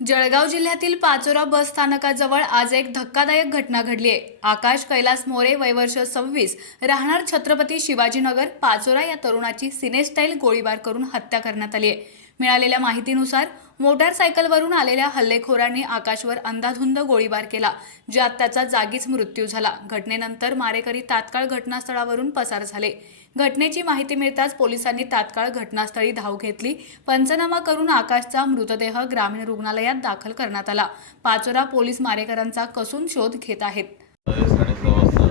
जळगाव जिल्ह्यातील पाचोरा बस स्थानकाजवळ आज एक धक्कादायक घटना घडली आहे। आकाश कैलास मोरे वय वर्ष 26 राहणार छत्रपती शिवाजीनगर पाचोरा या तरुणाची सिनेस्टाईल गोळीबार करून हत्या करण्यात आली आहे। मिळालेल्या माहितीनुसार मोटारसायकलवरून आलेल्या हल्लेखोरांनी आकाशवर अंधाधुंद गोळीबार केला, ज्यात त्याचा जागीच मृत्यू झाला। घटनेनंतर मारेकरी तात्काळ घटनास्थळावरून पसार झाले। घटनेची माहिती मिळताच पोलिसांनी तात्काळ घटनास्थळी धाव घेतली। पंचनामा करून आकाशचा मृतदेह ग्रामीण रुग्णालयात दाखल करण्यात आला। पाचोरा पोलीस मारेकरांचा कसून शोध घेत आहेत। 6:30 वाजता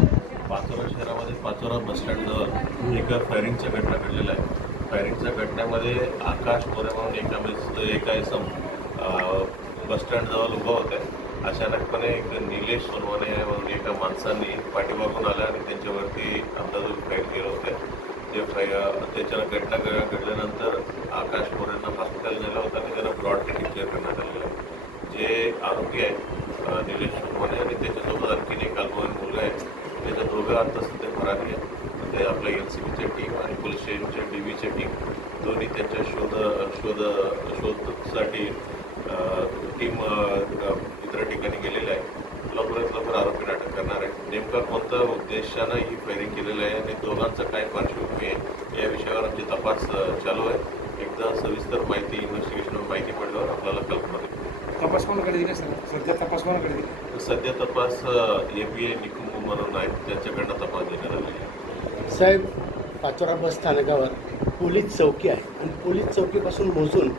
पाचोरा शहरामध्ये पाचोरा बस स्टँडजवळ एका फायरिंगच्या घटना घडलेल्या आहे। फायरिंगच्या घटनेमध्ये आकाश मोरे म्हणून एका इसम बस स्टँडजवळ उभा होते। अचानकपणे एक निलेश सोनवणे म्हणून एका माणसांनी पाठीमागून आल्या आणि त्यांच्यावरती अंदाजून फायर केलं होतं। त्याच्यानं घटना घडल्यानंतर आकाश मोरेंना हॉस्पिटल नेलं होतं आणि त्यांना ब्रॉड डिक्लेअर करण्यात आलेलं आहे। जे आरोपी आहे निलेश सोनवणे आणि त्याच्यासोबत आणखीन एक अल्पवयीन मुलगा आहे, त्याच्या दोघं आता सध्या फरारी आहे। ते आपल्या LCBची टीम आणि पोलीस स्टेशनच्या DBची टीम दोन्ही त्यांच्या शोधासाठी टीम इतर ठिकाणी गेलेलं आहे। लवकरात लवकर आरोपींना अटक करणार आहे। नेमका कोणत्या उद्देशानं ही फायरिंग केलेलं आहे आणि दोघांचं काय पार्श्वभूमी आहे या विषयावर आमची तपास चालू आहे। एकदा सविस्तर माहिती इन्व्हेस्टिगेशन माहिती पडल्यावर आपल्याला कल्पना देईल। तपास कोणाकडे दिला सर? सध्या तपास कोणाकडे दिला? सध्या तपास API निकुंभ म्हणून आहेत, त्यांच्याकडनं तपास देण्यात आलेला आहे। साहेब, पाचोरा बस स्थानकावर पोलीस चौकी आहे आणि पोलीस चौकीपासून मोजून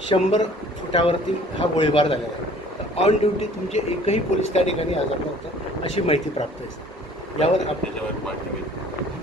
100 फुटावरती हा गोळीबार झालेला आहे। तर ऑन ड्युटी तुमचे एकही पोलीस त्या ठिकाणी हजर नव्हतं अशी माहिती प्राप्त आहे। यावर त्याच्यावर माहिती घेईल।